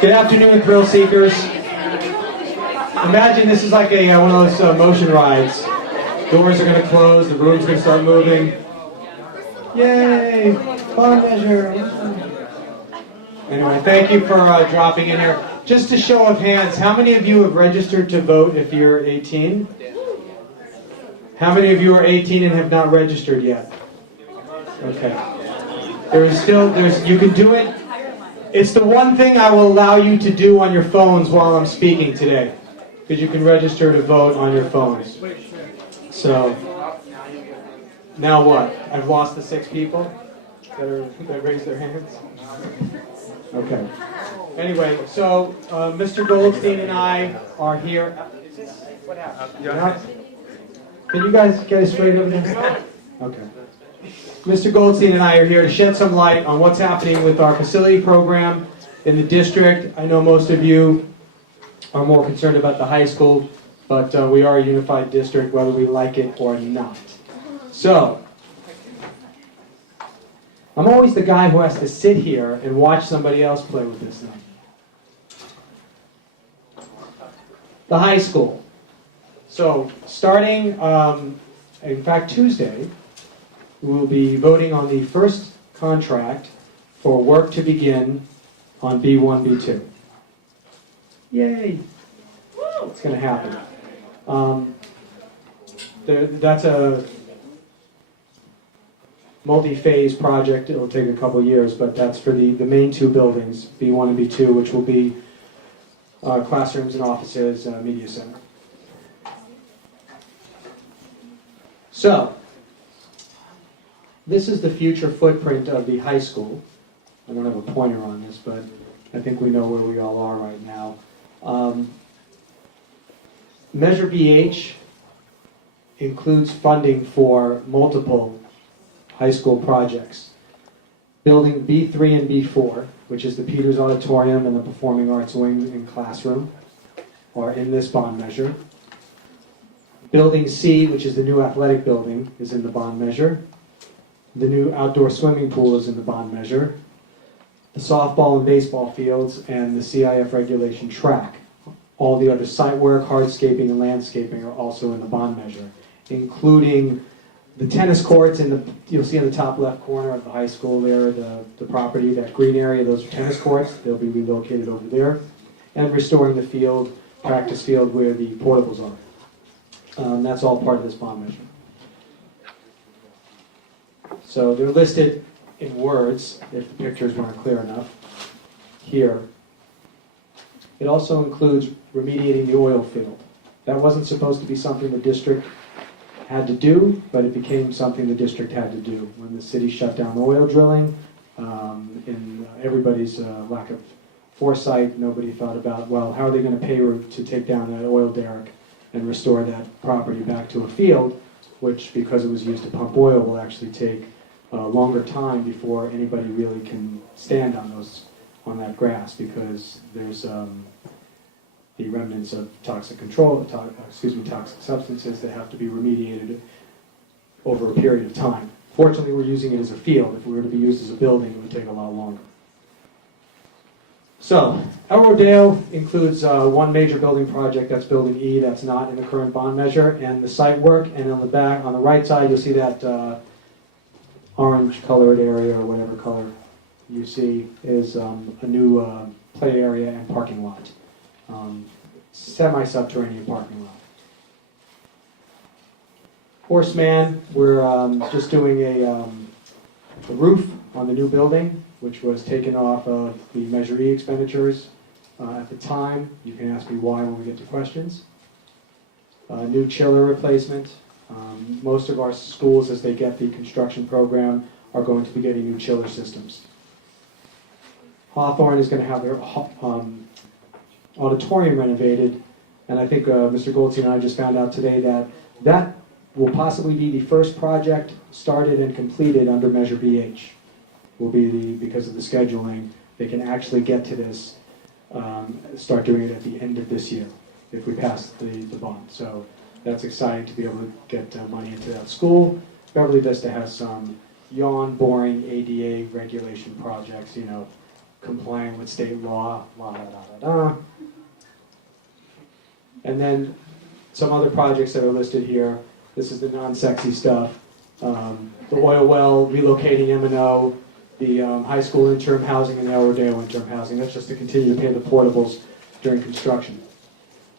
Good afternoon, thrill seekers. Imagine this is like one of those motion rides. Doors are going to close, the room's going to start moving. Yay! Bond measure. Anyway, thank you for dropping in here. Just a show of hands, how many of you have registered to vote if you're 18? How many of you are 18 and have not registered yet? Okay. You can do it. It's the one thing I will allow you to do on your phones while I'm speaking today, because you can register to vote on your phones. So, now what? I've lost the 6 people that raised their hands? Okay. Anyway, so Mr. Goldstein and I are here. What happened? Can you guys get it straight over there? Okay. Mr. Goldstein and I are here to shed some light on what's happening with our facility program in the district. I know most of you are more concerned about the high school, but we are a unified district whether we like it or not. So, I'm always the guy who has to sit here and watch somebody else play with this thing. The high school. So, starting, in fact, Tuesday, we will be voting on the first contract for work to begin on B1, B2. Yay! It's going to happen. That's a multi-phase project. It'll take a couple years, but that's for the main 2 buildings, B1 and B2, which will be classrooms and offices, media center. So, this is the future footprint of the high school. I don't have a pointer on this, but I think we know where we all are right now. Measure BH includes funding for multiple high school projects. Building B3 and B4, which is the Peters Auditorium and the Performing Arts Wing and Classroom, are in this bond measure. Building C, which is the new athletic building, is in the bond measure. The new outdoor swimming pool is in the bond measure. The softball and baseball fields and the CIF regulation track. All the other site work, hardscaping, and landscaping are also in the bond measure, including the tennis courts you'll see in the top left corner of the high school there, the property, that green area, those are tennis courts. They'll be relocated over there. And restoring the field, practice field where the portables are. That's all part of this bond measure. So they're listed in words, if the pictures weren't clear enough, here. It also includes remediating the oil field. That wasn't supposed to be something the district had to do, but it became something the district had to do. When the city shut down oil drilling, in everybody's lack of foresight, nobody thought about, well, how are they going to pay to take down that oil derrick and restore that property back to a field, which, because it was used to pump oil, will actually take a longer time before anybody really can stand on that grass, because there's the remnants of toxic substances that have to be remediated over a period of time. Fortunately, we're using it as a field. If we were to be used as a building, it would take a lot longer. So, El Rodeo includes one major building project, that's Building E, that's not in the current bond measure, and the site work, and on the back, on the right side, you'll see that orange colored area, or whatever color you see, is a new play area and parking lot. Semi-subterranean parking lot. Horseman, we're just doing a roof on the new building, which was taken off of the Measure E expenditures at the time. You can ask me why when we get to questions. New chiller replacement. Most of our schools, as they get the construction program, are going to be getting new chiller systems. Hawthorne is going to have their auditorium renovated, and I think Mr. Goldstein and I just found out today that that will possibly be the first project started and completed under Measure BH. Will be because of the scheduling, they can actually get to this, start doing it at the end of this year, if we pass the bond. So that's exciting to be able to get money into that school. Beverly Vista has some boring ADA regulation projects, complying with state law, la da da da da. And then some other projects that are listed here. This is the non-sexy stuff. The oil well, relocating M&O, the high school interim housing, and the El Rodeo interim housing. That's just to continue to pay the portables during construction.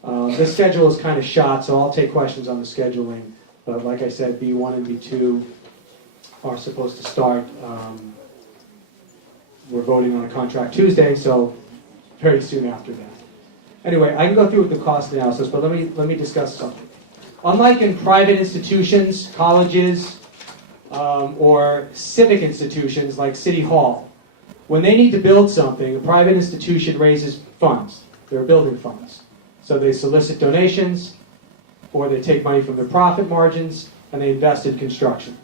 This schedule is kind of shot, so I'll take questions on the scheduling. But like I said, B1 and B2 are supposed to start. We're voting on a contract Tuesday, so very soon after that. Anyway, I can go through with the cost analysis, but let me discuss something. Unlike in private institutions, colleges, or civic institutions like City Hall, when they need to build something, a private institution raises funds. They're building funds. So they solicit donations, or they take money from their profit margins, and they invest in construction.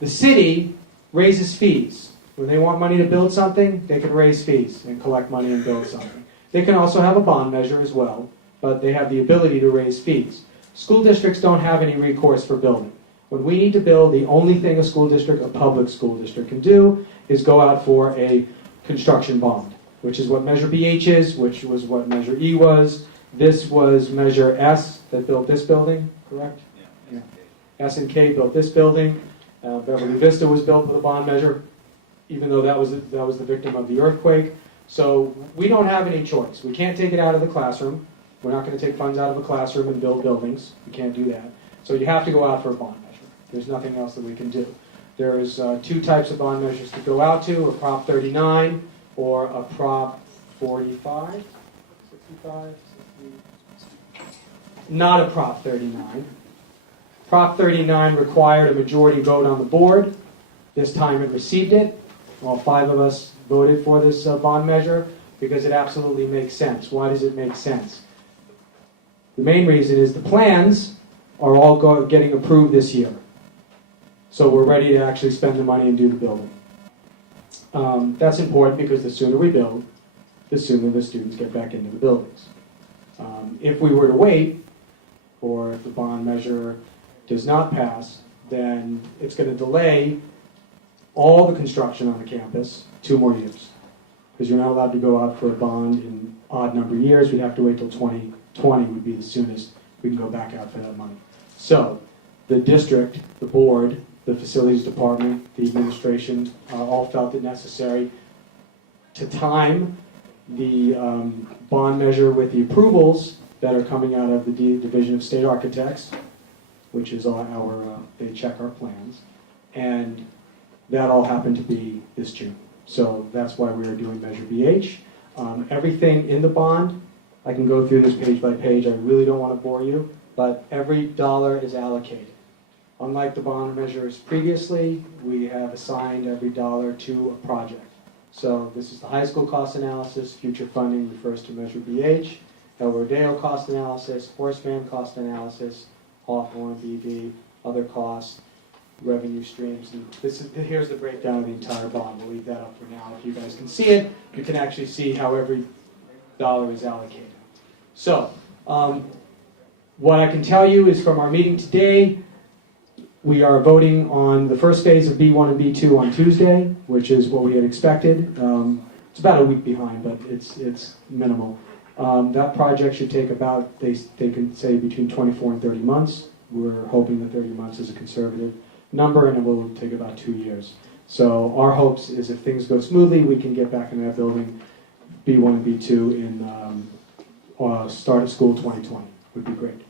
The city raises fees. When they want money to build something, they can raise fees and collect money and build something. They can also have a bond measure as well, but they have the ability to raise fees. School districts don't have any recourse for building. When we need to build, the only thing a school district, a public school district, can do is go out for a construction bond, which is what Measure BH is, which was what Measure E was. This was Measure S that built this building, correct? Yeah. S and K built this building. Beverly Vista was built with a bond measure, even though that was the victim of the earthquake. So we don't have any choice. We can't take it out of the classroom. We're not going to take funds out of a classroom and build buildings. We can't do that. So you have to go out for a bond measure. There's nothing else that we can do. There's two types of bond measures to go out to, a Prop 39 or a Prop 45, 65, 60. Not a Prop 39. Prop 39 required a majority vote on the board. This time it received it. All 5 of us voted for this bond measure because it absolutely makes sense. Why does it make sense? The main reason is the plans are all getting approved this year. So we're ready to actually spend the money and do the building. That's important because the sooner we build, the sooner the students get back into the buildings. If we were to wait, or if the bond measure does not pass, then it's going to delay all the construction on the campus 2 more years. Because you're not allowed to go out for a bond in odd number of years. We'd have to wait till 2020 would be the soonest we can go back out for that money. So the district, the board, the facilities department, the administration all felt it necessary to time the bond measure with the approvals that are coming out of the Division of State Architects, which is they check our plans, and that all happened to be this June. So that's why we are doing Measure BH. Everything in the bond, I can go through this page by page. I really don't want to bore you, but every dollar is allocated. Unlike the bond measures previously, we have assigned every dollar to a project. So this is the high school cost analysis. Future funding refers to Measure BH. El Rodeo cost analysis, Horseman cost analysis, Hawthorne, BV, other costs, revenue streams. And here's the breakdown of the entire bond. We'll leave that up for now. If you guys can see it, you can actually see how every dollar is allocated. So, what I can tell you is from our meeting today, we are voting on the first phase of B1 and B2 on Tuesday, which is what we had expected. It's about a week behind, but it's minimal. That project should take about, they can say between 24 and 30 months. We're hoping that 30 months is a conservative number, and it will take about 2 years. So our hopes is if things go smoothly, we can get back in that building, B1 and B2 in start of school 2020 would be great.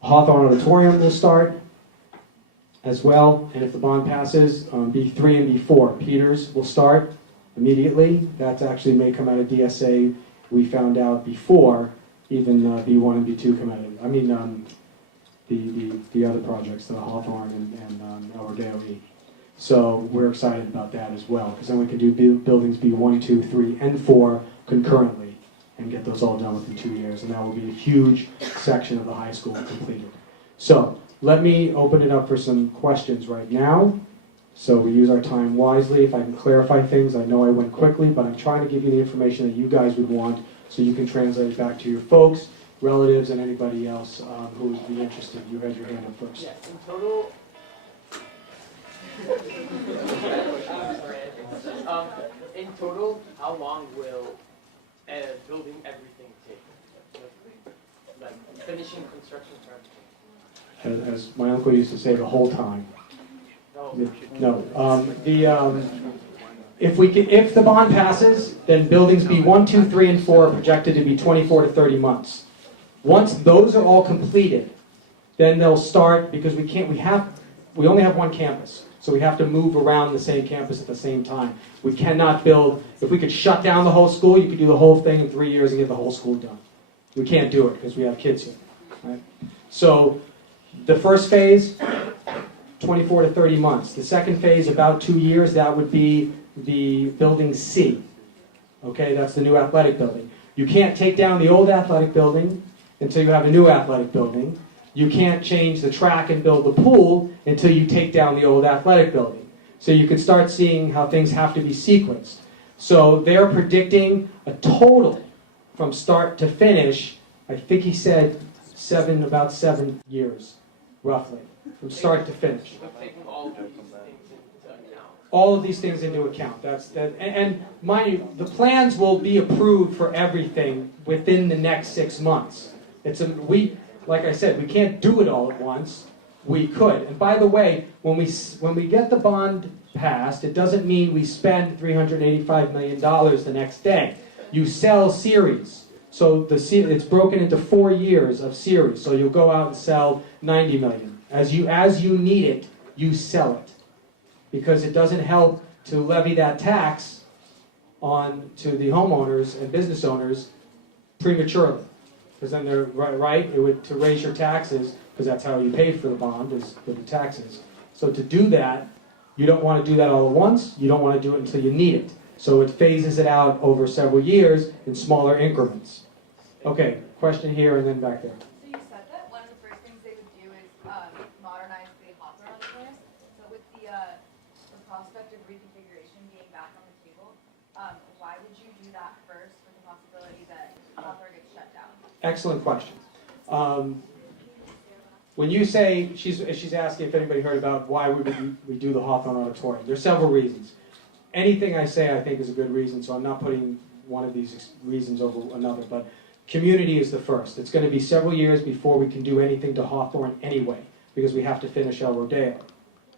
Hawthorne Auditorium will start as well, and if the bond passes, B3 and B4, Peters will start immediately. That actually may come out of DSA. We found out before even B1 and B2 come out of, I mean the other projects, the Hawthorne and El Rodeo E. So we're excited about that as well, because then we can do buildings B1, 2, 3, and 4 concurrently and get those all done within 2 years, and that will be a huge section of the high school completed. So let me open it up for some questions right now. So we use our time wisely. If I can clarify things, I know I went quickly, but I'm trying to give you the information that you guys would want so you can translate it back to your folks, relatives, and anybody else who would be interested. You had your hand up first. Yes, in total. In total, how long will building everything take? Like finishing construction for everything? As my uncle used to say, the whole time. No. If the bond passes, then buildings B1, 2, 3, and 4 are projected to be 24 to 30 months. Once those are all completed, then they'll start, because we only have one campus, so we have to move around the same campus at the same time. We cannot build, if we could shut down the whole school, you could do the whole thing in 3 years and get the whole school done. We can't do it because we have kids here. Right? So the first phase, 24 to 30 months. The second phase, about 2 years, that would be the building C. Okay, that's the new athletic building. You can't take down the old athletic building until you have a new athletic building. You can't change the track and build the pool until you take down the old athletic building. So you can start seeing how things have to be sequenced. So they're predicting a total from start to finish, I think he said about 7 years, roughly, from start to finish. Taking all of these things into account. All of these things into account. And mind you, the plans will be approved for everything within the next 6 months. Like I said, we can't do it all at once. We could. And by the way, when we get the bond passed, it doesn't mean we spend $385 million the next day. You sell series. So it's broken into 4 years of series. So you'll go out and sell $90 million. As you need it, you sell it. Because it doesn't help to levy that tax on to the homeowners and business owners prematurely. Because then they're right, it would to raise your taxes, because that's how you paid for the bond, is with the taxes. So to do that, you don't want to do that all at once. You don't want to do it until you need it. So it phases it out over several years in smaller increments. Okay, question here and then back there. So you said that one of the first things they would do is modernize the Hawthorne auditorium. So with the prospect of reconfiguration being back on the table, why would you do that first with the possibility that Hawthorne gets shut down? Excellent question. When you say, she's asking if anybody heard about why we do the Hawthorne Auditorium. There's several reasons. Anything I say I think is a good reason, so I'm not putting one of these reasons over another, but community is the first. It's going to be several years before we can do anything to Hawthorne anyway, because we have to finish El Rodeo.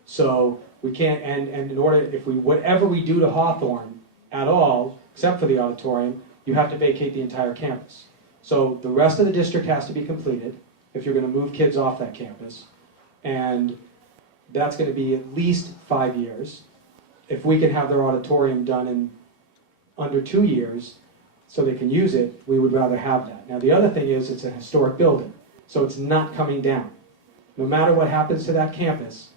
So we can't, and in order, whatever we do to Hawthorne at all, except for the auditorium, you have to vacate the entire campus. So the rest of the district has to be completed if you're going to move kids off that campus. And that's going to be at least 5 years. If we can have their auditorium done in under 2 years so they can use it, we would rather have that. Now the other thing is it's a historic building, so it's not coming down. No matter what happens to that campus,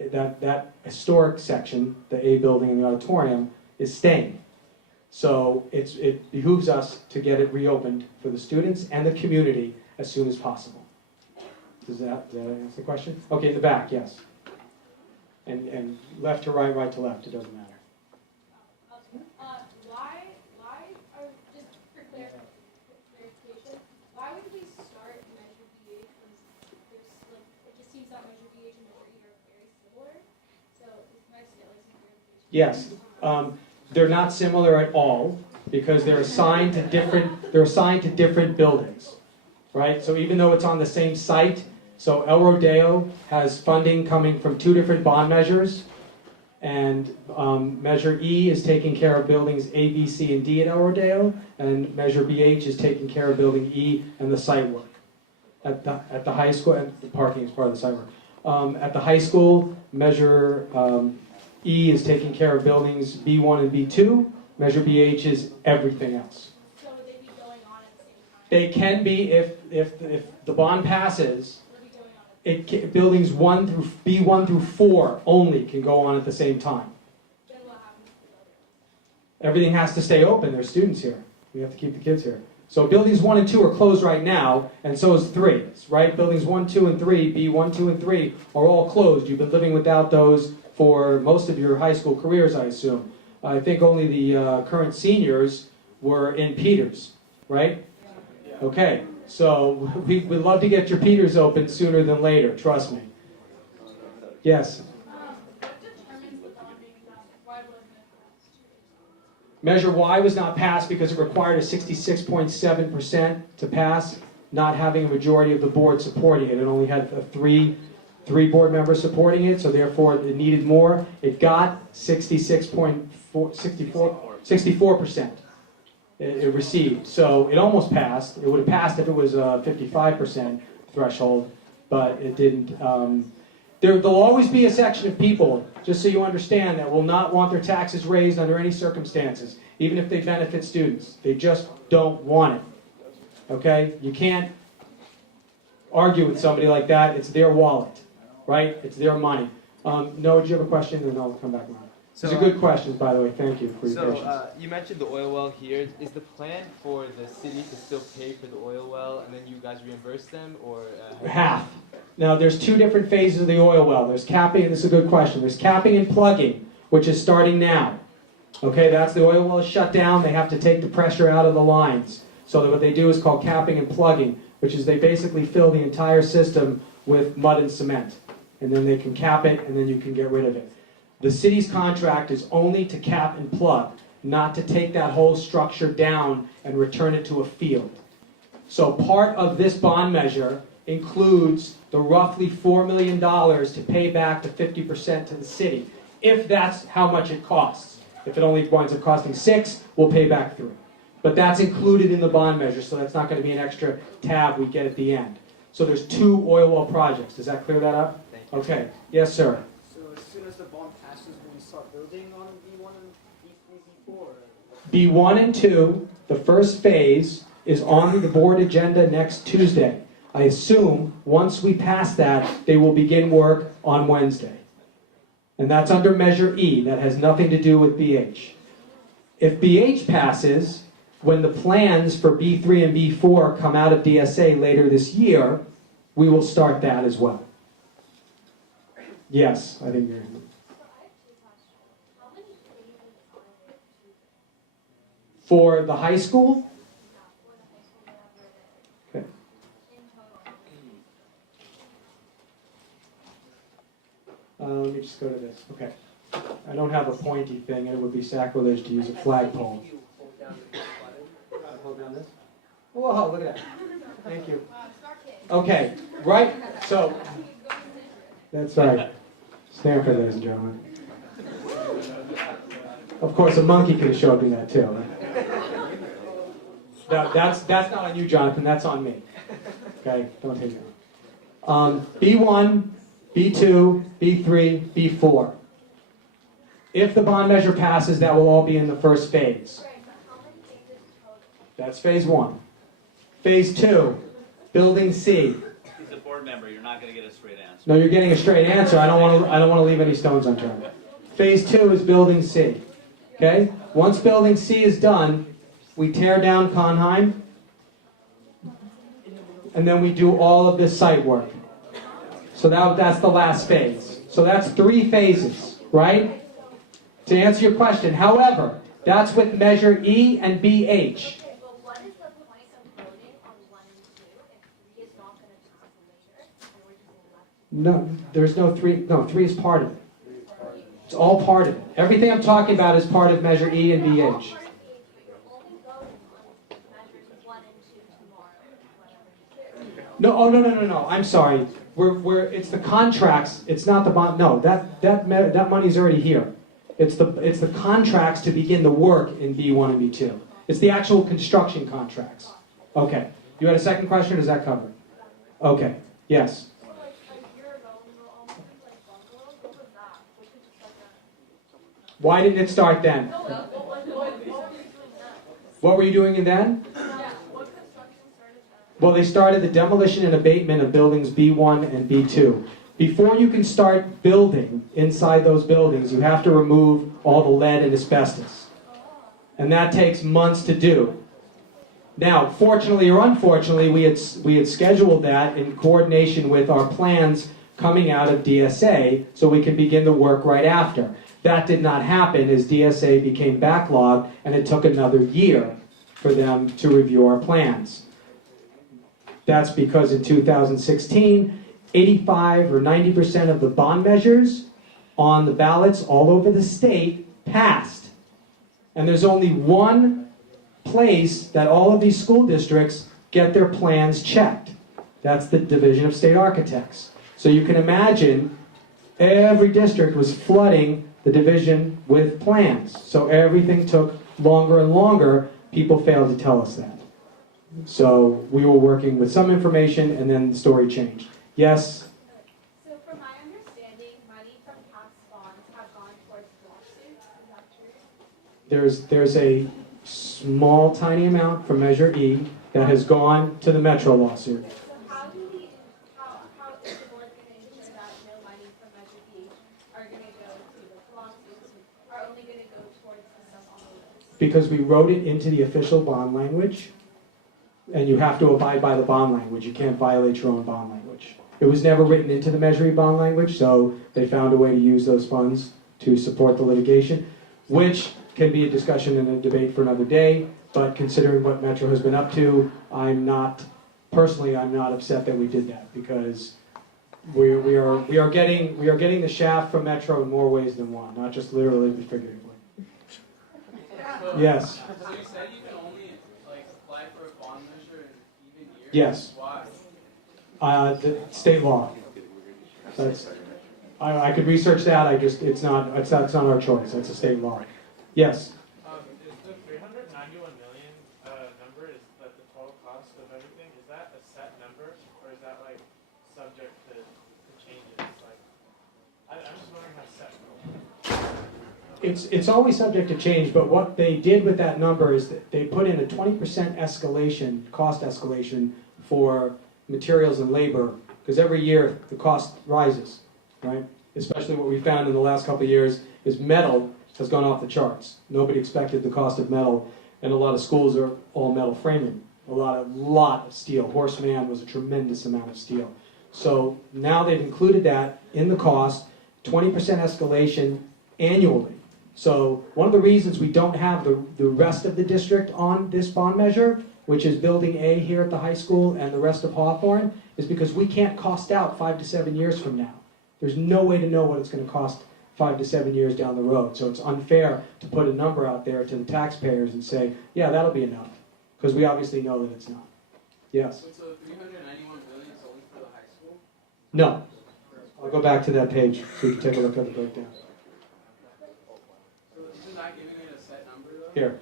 that historic section, the A building and the auditorium, is staying. So it behooves us to get it reopened for the students and the community as soon as possible. Does that answer the question? Okay, in the back, yes. And left to right, right to left, it doesn't matter. Just for clarification, why would we start Measure BH when it just seems that Measure BH and Measure E are very similar? So it's nice to get some clarification. Yes. They're not similar at all because they're assigned to different buildings, right? So even though it's on the same site, so El Rodeo has funding coming from 2 different bond measures, and Measure E is taking care of buildings A, B, C, and D at El Rodeo, and Measure BH is taking care of building E and the site work. At the high school, and the parking is part of the site work. At the high school, Measure E is taking care of buildings B1 and B2. Measure BH is everything else. So would they be going on at the same time? They can be if the bond passes. Would be going on Buildings B1 through 4 only can go on at the same time. Then what happens to the others? Everything has to stay open. There's students here. We have to keep the kids here. So buildings 1 and 2 are closed right now, and so is 3. Right? Buildings 1, 2, and 3, B1, 2, and 3 are all closed. You've been living without those for most of your high school careers, I assume. I think only the current seniors were in Peters, right? Okay, so we'd love to get your Peters open sooner than later, trust me. Yes? What determines the bonding? Why wasn't it Measure Y was not passed because it required a 66.7% to pass, not having a majority of the board supporting it. It only had three board members supporting it, so therefore it needed more. It got 64%. It received. So it almost passed. It would have passed if it was a 55% threshold, but it didn't. There'll always be a section of people, just so you understand, that will not want their taxes raised under any circumstances, even if they benefit students. They just don't want it. Okay? You can't argue with somebody like that. It's their wallet, right? It's their money. Noah, do you have a question? And I'll come back around. These are good questions, by the way. Thank you for your patience. You mentioned the oil well here. Is the plan for the city to still pay for the oil well and then you guys reimburse them, or half? Now, there's two different phases of the oil well. There's capping, and this is a good question. There's capping and plugging, which is starting now. Okay, that's the oil well is shut down. They have to take the pressure out of the lines. So that what they do is called capping and plugging, which is they basically fill the entire system with mud and cement. And then they can cap it, and then you can get rid of it. The city's contract is only to cap and plug, not to take that whole structure down and return it to a field. So part of this bond measure includes the roughly $4 million to pay back the 50% to the city, if that's how much it costs. If it only winds up costing $6, we'll pay back $3. But that's included in the bond measure, so that's not going to be an extra tab we get at the end. So there's 2 oil well projects. Does that clear that up? Thank you. Okay. Yes, sir. So as soon as the bond passes, will we start building on B1 and B3, B4? B1 and 2, the first phase, is on the board agenda next Tuesday. I assume once we pass that, they will begin work on Wednesday. And that's under Measure E. That has nothing to do with BH. If BH passes, when the plans for B3 and B4 come out of DSA later this year, we will start that as well. Yes, I think you're... So I have 2 questions. How many phases are there to this? For the high school? For the high school, whatever it is. Okay. In total. Let me just go to this. Okay. I don't have a pointy thing, and it would be sacrilege to use a flagpole. You hold down the button. Hold down this. Whoa, look at that. Thank you. Wow, Star Kid. Okay, right, so, that's right. Stanford, ladies and gentlemen. Of course, a monkey could have showed me that too. That's not on you, Jonathan, that's on me. Okay, don't take it. B1, B2, B3, B4. If the bond measure passes, that will all be in the first phase. Right, but how many phases total? That's phase 1. Phase 2, building C. He's a board member, you're not going to get a straight answer. No, you're getting a straight answer. I don't want to leave any stones unturned. Phase 2 is building C. Okay? Once building C is done, we tear down Conheim, and then we do all of this site work. So that's the last phase. So that's 3 phases, right? To answer your question, however, that's with Measure E and BH. Okay, but what is the point of voting on 1 and 2 if 3 is not going to pass the measure and we're just going to left? No, there's no 3. No, 3 is part of it. It's all part of it. Everything I'm talking about is part of Measure E and BH. Part of BH, but you're only voting on measures 1 and 2 tomorrow, whatever you do. No, oh no. I'm sorry. It's the contracts. It's not the bond. No, that money's already here. It's the contracts to begin the work in B1 and B2. It's the actual construction contracts. Okay. You had a second question, or is that covered? Okay. Yes. So like a year ago, we were all moving like bungalows. What was that? What did you start that? Why didn't it start then? What were you doing then? What were you doing then? Yeah, what construction started then? Well, they started the demolition and abatement of buildings B1 and B2. Before you can start building inside those buildings, you have to remove all the lead and asbestos. And that takes months to do. Now, fortunately or unfortunately, we had scheduled that in coordination with our plans coming out of DSA so we can begin the work right after. That did not happen as DSA became backlogged, and it took another year for them to review our plans. That's because in 2016, 85 or 90% of the bond measures on the ballots all over the state passed. And there's only one place that all of these school districts get their plans checked. That's the Division of State Architects. So you can imagine every district was flooding the division with plans. So everything took longer and longer. People failed to tell us that. So we were working with some information and then the story changed. Yes? So from my understanding, money from past bonds have gone towards lawsuits, is that true? There's a small, tiny amount from Measure E that has gone to the Metro lawsuit. So how do we, how is the board gonna ensure that no money from Measure B are gonna go to the lawsuits, are only gonna go towards the stuff on the list? Because we wrote it into the official bond language, and you have to abide by the bond language. You can't violate your own bond language. It was never written into the Measure E bond language, so they found a way to use those funds to support the litigation, which can be a discussion and a debate for another day, but considering what Metro has been up to, I'm not upset that we did that, because we are getting the shaft from Metro in more ways than one, not just literally but figuratively. Yes. So you said you can only apply for a bond measure in even years? Yes. Why? The state law. That's, I could research that. It's not our choice. That's a state law. Yes. Is the 391 million number, is that the total cost of everything? Is that a set number, or is that subject to changes? I'm just wondering how set. It's always subject to change, but what they did with that number is that they put in a 20% escalation, cost escalation for materials and labor, because every year the cost rises, right? Especially what we found in the last couple of years is metal has gone off the charts. Nobody expected the cost of metal, and a lot of schools are all metal framing. A lot of steel. Horseman was a tremendous amount of steel. So now they've included that in the cost, 20% escalation annually. So one of the reasons we don't have the rest of the district on this bond measure, which is Building A here at the high school and the rest of Hawthorne, is because we can't cost out 5 to 7 years from now. There's no way to know what it's going to cost 5 to 7 years down the road. So it's unfair to put a number out there to the taxpayers and say, yeah, that'll be enough. Because we obviously know that it's not. Yes? Wait, so 391 million is only for the high school? No. I'll go back to that page so you can take a look at the breakdown. So this is not giving it a set number though? Here.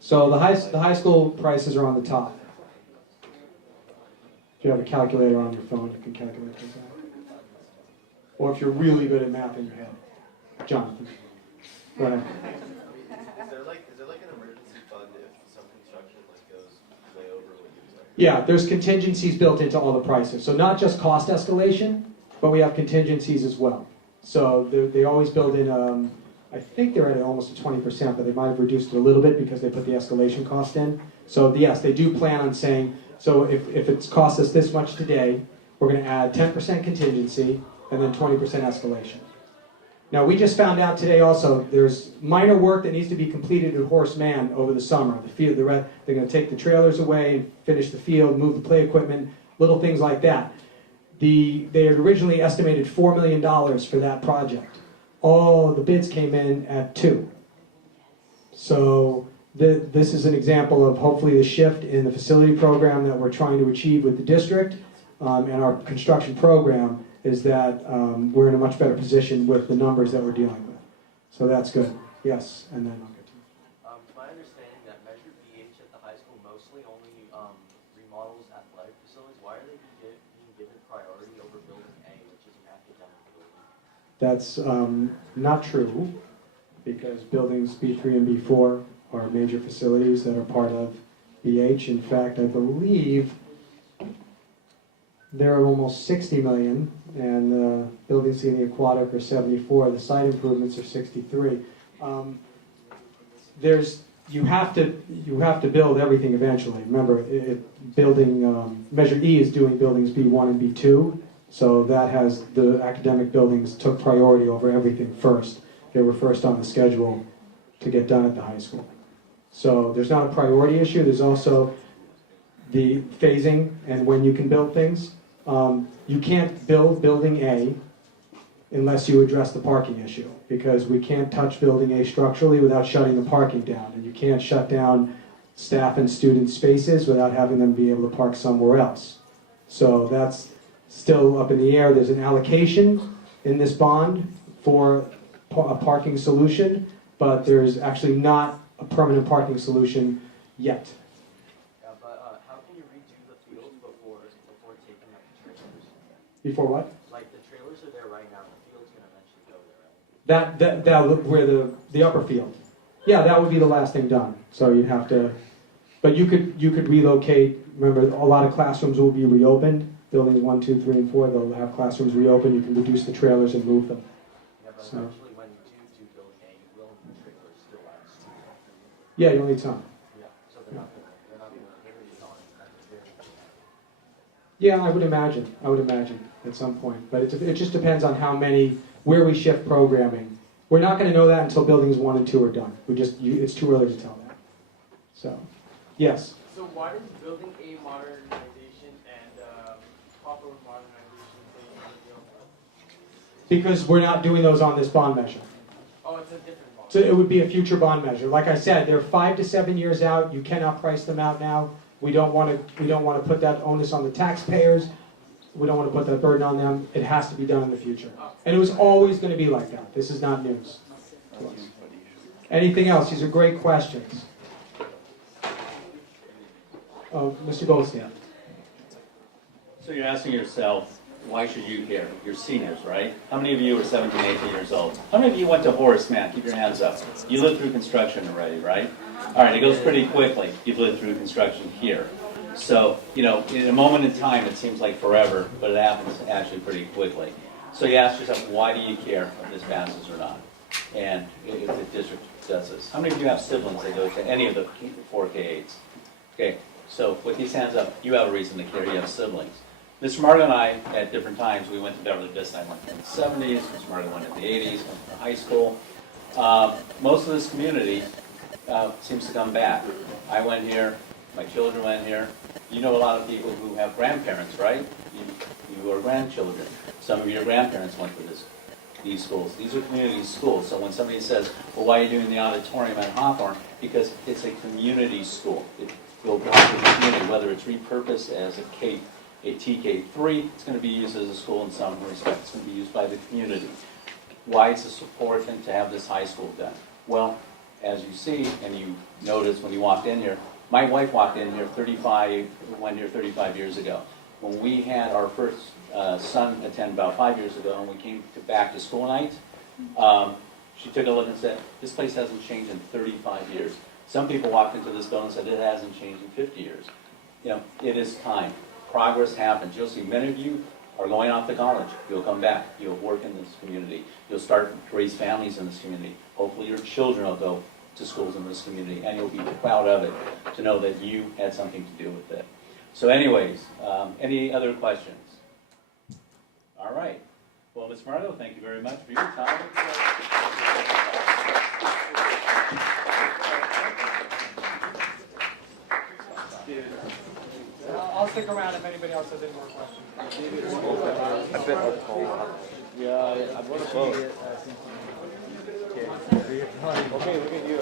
So the high school prices are on the top. If you have a calculator on your phone, you can calculate those out. Or if you're really good at math in your head. Jonathan. Go ahead. Is there an emergency fund if some construction goes way over what you expect? Yeah, there's contingencies built into all the prices. So not just cost escalation, but we have contingencies as well. So they always build in, I think they're at almost a 20%, but they might have reduced it a little bit because they put the escalation cost in. So yes, they do plan on saying, so if it's cost us this much today, we're going to add 10% contingency and then 20% escalation. Now we just found out today also there's minor work that needs to be completed at Horace Mann over the summer. The field, they're going to take the trailers away, finish the field, move the play equipment, little things like that. They had originally estimated $4 million for that project. All the bids came in at $2 million. So this is an example of hopefully the shift in the facility program that we're trying to achieve with the district and our construction program is that we're in a much better position with the numbers that we're dealing with. So that's good. Yes, and then I'll get to it. It's my understanding that Measure BH at the high school mostly only remodels athletic facilities. Why are they being given priority over Building A, which is an academic building? That's not true, because buildings B3 and B4 are major facilities that are part of BH. In fact, I believe they're almost 60 million, and the buildings in the aquatic are 74. The site improvements are 63. You have to build everything eventually. Remember, Measure E is doing buildings B1 and B2, so that has the academic buildings took priority over everything first. They were first on the schedule to get done at the high school. So there's not a priority issue. There's also the phasing and when you can build things. You can't build Building A unless you address the parking issue, because we can't touch building A structurally without shutting the parking down, and you can't shut down staff and student spaces without having them be able to park somewhere else. So that's still up in the air. There's an allocation in this bond for a parking solution, but there's actually not a permanent parking solution yet. Yeah, but how can you redo the field before taking up the trailers? Before what? Like the trailers are there right now, the field's gonna eventually go there, right? That where the upper field. Yeah, that would be the last thing done. So you'd have to, but you could relocate. Remember, a lot of classrooms will be reopened. Buildings 1, 2, 3, and 4, they'll have classrooms reopened. You can reduce the trailers and move them. Yeah, but So. eventually when you do building A, you will need trailers still at school. Yeah, you'll need some. Yeah, so they're not gonna carry it on at the very beginning. Yeah, I would imagine at some point. But it just depends on where we shift programming. We're not going to know that until buildings 1 and 2 are done. It's too early to tell that. So, yes. So why does building A modernization and proper modernization play a deal? Because we're not doing those on this bond measure. Oh, it's a different model. So it would be a future bond measure. Like I said, they're 5 to 7 years out. You cannot price them out now. We don't want to put that onus on the taxpayers. We don't want to put that burden on them. It has to be done in the future. And it was always going to be like that. This is not news to us. Anything else? These are great questions. Oh, Mr. Goldstein. So you're asking yourself, why should you care? You're seniors, right? How many of you are 17, 18 years old? How many of you went to Horace Mann? Keep your hands up. You lived through construction already, right? All right, it goes pretty quickly. You've lived through construction here. So, in a moment in time, it seems like forever, but it happens actually pretty quickly. So you ask yourself, why do you care if this passes or not? And if the district does this. How many of you have siblings that go to any of the 4 K-8s? Okay, so with these hands up, you have a reason to care. You have siblings. Mr. Margo and I, at different times, we went to Beverly Hills. I went in the 70s, Mr. Margo went in the 80s, went to high school. Most of this community seems to come back. I went here, my children went here. You know a lot of people who have grandparents, right? You are grandchildren. Some of your grandparents went to these schools. These are community schools. So when somebody says, well, why are you doing the auditorium at Hawthorne? Because it's a community school. It will belong to the community, whether it's repurposed as a TK3, it's going to be used as a school in some respects. It's going to be used by the community. Why is this important to have this high school done? Well, as you see, and you noticed when you walked in here, my wife walked in here 35 years ago. When we had our first son attend about 5 years ago, and we came back to school night, she took a look and said, this place hasn't changed in 35 years. Some people walked into this building and said, it hasn't changed in 50 years. It is time. Progress happens. You'll see many of you are going off to college. You'll come back. You'll work in this community. You'll start to raise families in this community. Hopefully your children will go to schools in this community, and you'll be proud of it to know that you had something to do with it. So anyways, any other questions? All right. Well, Ms. Margo, thank you very much for your time. I'll stick around if anybody else has any more questions. Yeah, I'm going to vote. Okay, look at you.